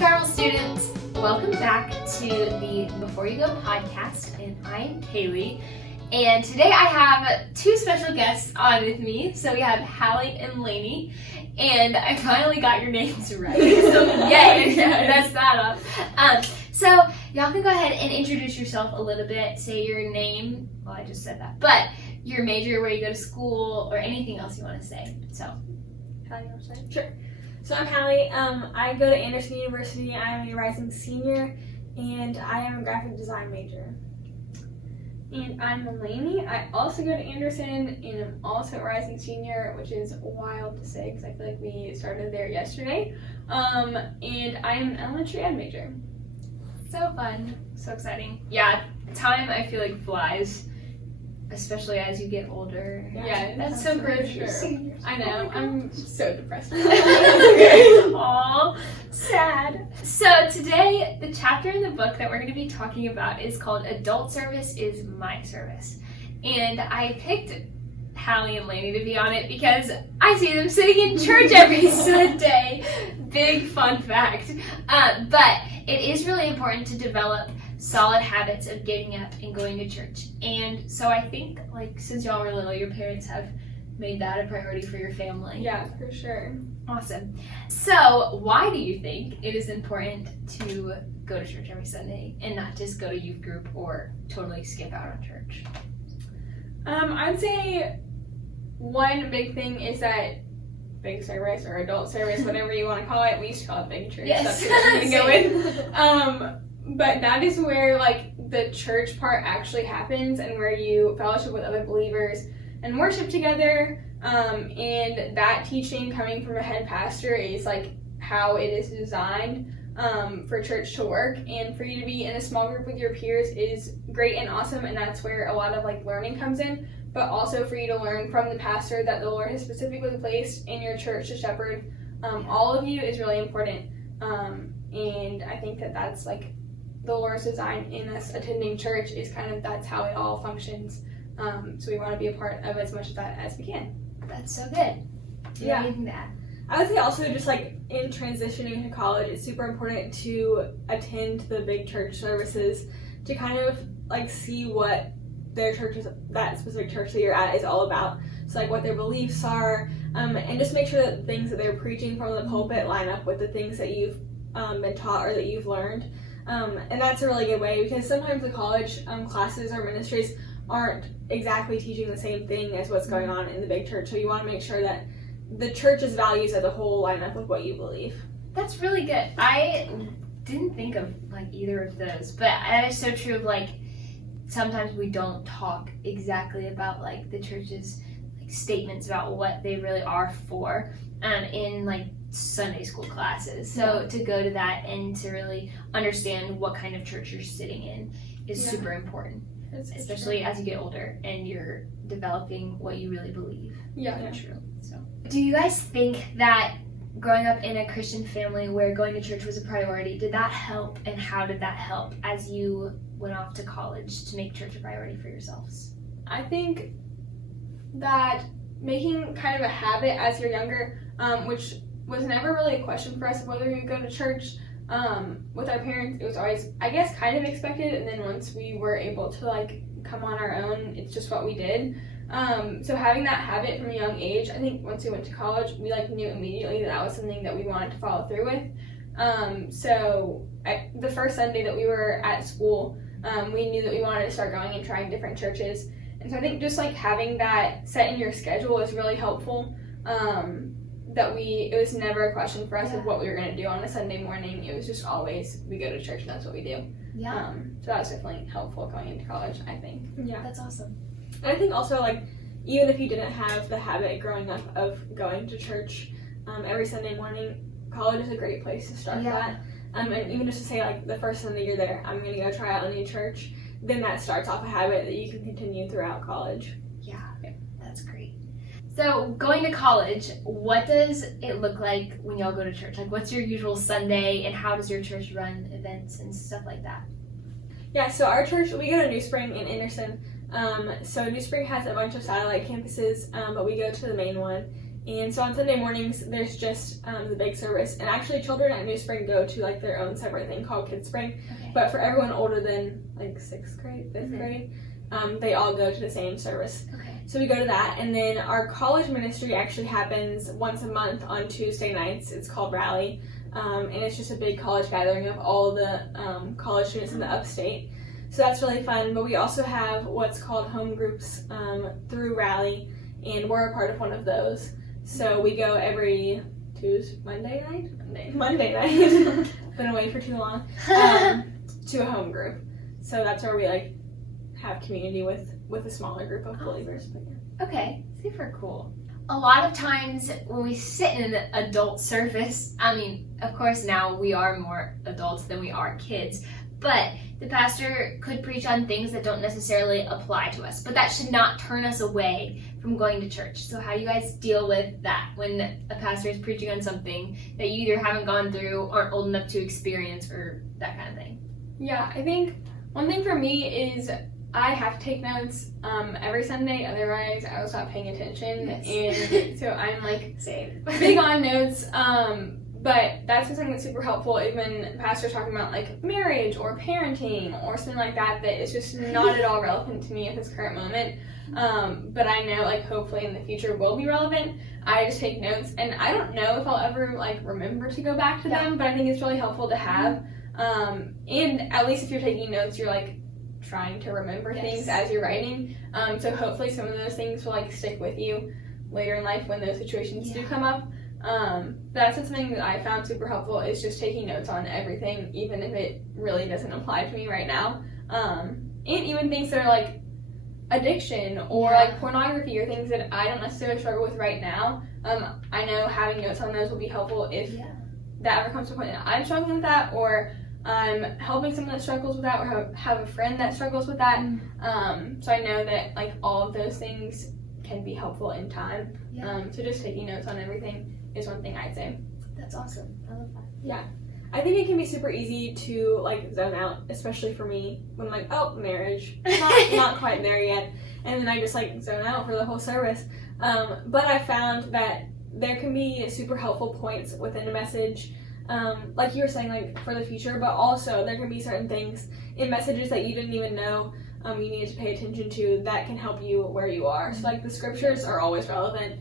Carmel students, welcome back to the Before You Go podcast, and I'm Kailey. And today I have two special guests on with me. So we have Hallie and Lanie, and I finally got your names right. So yay, messed that up. So y'all can go ahead and introduce yourself a little bit. Say your name. Well, I just said that, but your major, where you go to school, or anything else you want to say. So, Hallie, you want to say? Sure. So I'm Hallie. I go to Anderson University. I am a rising senior, and I am a graphic design major. And I'm Lanie. I also go to Anderson, and I'm also a rising senior, which is wild to say because I feel like we started there yesterday. And I am an elementary ed major. So fun. So exciting. Yeah, time I feel like flies, especially as you get older. Yeah, that's so great. Sure. I know. I'm so depressed. Aw, sad. So today, the chapter in the book that we're going to be talking about is called Adult Service is My Service. And I picked Hallie and Lanie to be on it because I see them sitting in church every Sunday. Big fun fact. But it is really important to develop solid habits of getting up and going to church. And so I think, like, since y'all were little, your parents have made that a priority for your family. Yeah, for sure. Awesome. So why do you think it is important to go to church every Sunday and not just go to youth group or totally skip out on church? I'd say one big thing is that big service or adult service, whatever you want to call it. We used to call it big church. Yes. That's what I'm gonna go with. But that is where, like, the church part actually happens and where you fellowship with other believers and worship together. And that teaching coming from a head pastor is, like, how it is designed for church to work. And for you to be in a small group with your peers is great and awesome, and that's where a lot of, like, learning comes in. But also for you to learn from the pastor that the Lord has specifically placed in your church to shepherd all of you is really important. And I think that that's, like, the Lord's design in us attending church is kind of, that's how it all functions. So we want to be a part of as much of that as we can. That's so good. Yeah. Anything to add? I would say also just, like, in transitioning to college, it's super important to attend the big church services to kind of, like, see what their church is, that specific church that you're at is all about. So, like, what their beliefs are, and just make sure that the things that they're preaching from the pulpit line up with the things that you've been taught or that you've learned. And that's a really good way because sometimes the college classes or ministries aren't exactly teaching the same thing as what's going on in the big church. So you want to make sure that the church's values as a whole line up with what you believe. That's really good. I didn't think of, like, either of those, but that is so true of, like, sometimes we don't talk exactly about, like, the church's, like, statements about what they really are for in, like, Sunday school classes. So to go to that and to really understand what kind of church you're sitting in is super important, especially as you get older and you're developing what you really believe. Yeah. True. So, do you guys think that growing up in a Christian family where going to church was a priority, did that help, and how did that help as you went off to college to make church a priority for yourselves? I think that making kind of a habit as you're younger, which was never really a question for us of whether we would go to church with our parents. It was always, I guess, kind of expected, and then once we were able to, like, come on our own, it's just what we did. So having that habit from a young age, I think once we went to college, we, like, knew immediately that was something that we wanted to follow through with. So the first Sunday that we were at school, we knew that we wanted to start going and trying different churches. And so I think just, like, having that set in your schedule is really helpful. It was never a question for us of what we were going to do on a Sunday morning. It was just always, we go to church and that's what we do. Yeah. So that was definitely helpful going into college, I think. Yeah. That's awesome. And I think also, like, even if you didn't have the habit growing up of going to church every Sunday morning, college is a great place to start that. And even just to say, like, the first Sunday you're there, I'm going to go try out a new church, then that starts off a habit that you can continue throughout college. Yeah. That's great. So going to college, what does it look like when y'all go to church? Like, what's your usual Sunday, and how does your church run events and stuff like that? Yeah, so our church, we go to New Spring in Anderson. So New Spring has a bunch of satellite campuses, but we go to the main one. And so on Sunday mornings, there's just the big service. And actually, children at New Spring go to like their own separate thing called Kids Spring. Okay. But for everyone older than like 6th grade, 5th grade, they all go to the same service. Okay. So we go to that. And then our college ministry actually happens once a month on Tuesday nights. It's called Rally. And it's just a big college gathering of all the college students in the upstate. So that's really fun. But we also have what's called home groups through Rally, and we're a part of one of those. So we go every Monday night. Been away for too long. To a home group. So that's where we like have community with a smaller group of believers. But, yeah. Okay, super cool. A lot of times when we sit in an adult service, I mean, of course now we are more adults than we are kids, but the pastor could preach on things that don't necessarily apply to us, but that should not turn us away from going to church. So how do you guys deal with that when a pastor is preaching on something that you either haven't gone through, aren't old enough to experience, or that kind of thing? Yeah, I think one thing for me is I have to take notes every Sunday, otherwise I will stop paying attention. Yes. And so I'm like Same. big on notes. But that's something that's super helpful is when pastors talking about like marriage or parenting or something like that is just not at all relevant to me at this current moment. But I know like hopefully in the future will be relevant. I just take notes, and I don't know if I'll ever like remember to go back to them, but I think it's really helpful to have. And at least if you're taking notes, you're like trying to remember things as you're writing. So hopefully some of those things will like stick with you later in life when those situations do come up. That's something that I found super helpful is just taking notes on everything, even if it really doesn't apply to me right now. And even things that are like addiction or like pornography or things that I don't necessarily struggle with right now. I know having notes on those will be helpful if that ever comes to a point that I'm struggling with that, or I'm helping someone that struggles with that, or have a friend that struggles with that. So I know that like all of those things can be helpful in time. So just taking notes on everything is one thing I'd say. That's awesome. I love that. Yeah. I think it can be super easy to like zone out, especially for me when I'm like, oh, marriage, not quite there yet, and then I just like zone out for the whole service. But I found that there can be super helpful points within a message, like you were saying, like for the future, but also there can be certain things in messages that you didn't even know you needed to pay attention to that can help you where you are. So like the scriptures are always relevant,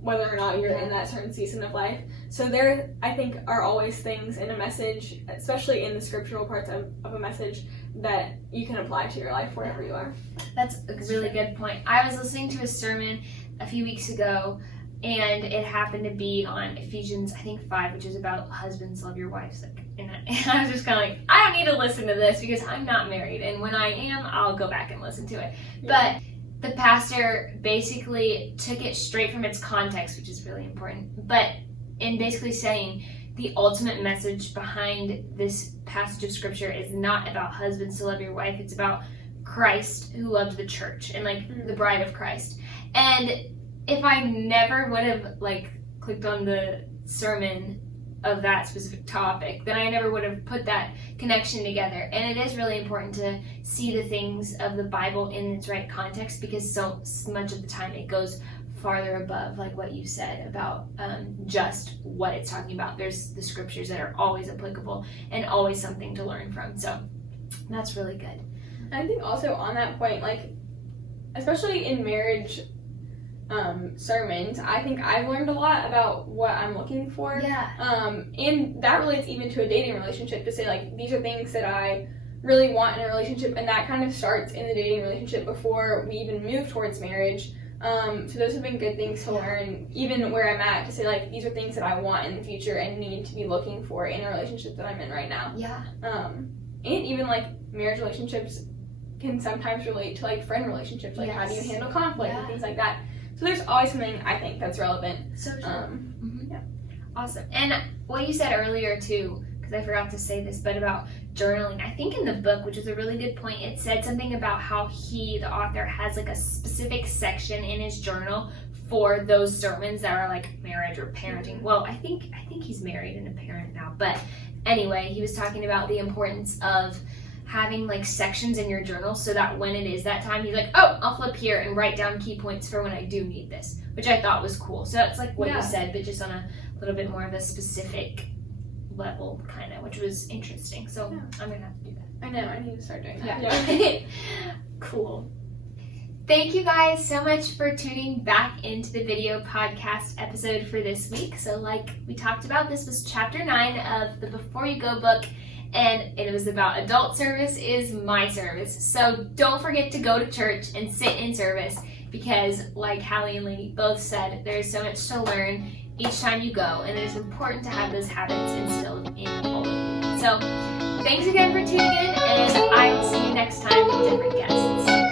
whether or not you're in that certain season of life. So there, I think, are always things in a message, especially in the scriptural parts of a message, that you can apply to your life wherever you are. That's a really good point. I was listening to a sermon a few weeks ago, and it happened to be on Ephesians, I think 5, which is about husbands love your wives. And I was just kind of like, I don't need to listen to this because I'm not married, and when I am, I'll go back and listen to it. Yeah. But the pastor basically took it straight from its context, which is really important, but in basically saying the ultimate message behind this passage of scripture is not about husbands to love your wife, it's about Christ who loved the church and like the bride of Christ. And if I never would have like clicked on the sermon of that specific topic, then I never would have put that connection together. And it is really important to see the things of the Bible in its right context, because so much of the time it goes farther above like what you said about just what it's talking about. There's the scriptures that are always applicable and always something to learn from. So that's really good. I think also on that point, like especially in marriage sermons, I think I've learned a lot about what I'm looking for. And that relates even to a dating relationship, to say like these are things that I really want in a relationship, and that kind of starts in the dating relationship before we even move towards marriage. So those have been good things to learn, even where I'm at, to say like these are things that I want in the future and need to be looking for in a relationship that I'm in right now. And even like marriage relationships can sometimes relate to like friend relationships, like how do you handle conflict and things like that. So there's always something I think that's relevant. So true. Awesome. And what you said earlier too, because I forgot to say this, but about journaling. I think in the book, which is a really good point, it said something about how the author, has like a specific section in his journal for those sermons that are like marriage or parenting. Well, I think he's married and a parent now, but anyway, he was talking about the importance of having like sections in your journal so that when it is that time, he's like, oh, I'll flip here and write down key points for when I do need this, which I thought was cool. So that's like what you said, but just on a little bit more of a specific level, kind of, which was interesting. So I'm gonna have to do that. I know, I need to start doing that. Yeah. Cool. Thank you guys so much for tuning back into the video podcast episode for this week. So like we talked about, this was chapter 9 of the Before You Go book, and it was about adult service is my service. So don't forget to go to church and sit in service, because like Hallie and Lanie both said, there's so much to learn each time you go, and it's important to have those habits instilled in all of you. So thanks again for tuning in, and I will see you next time with different guests.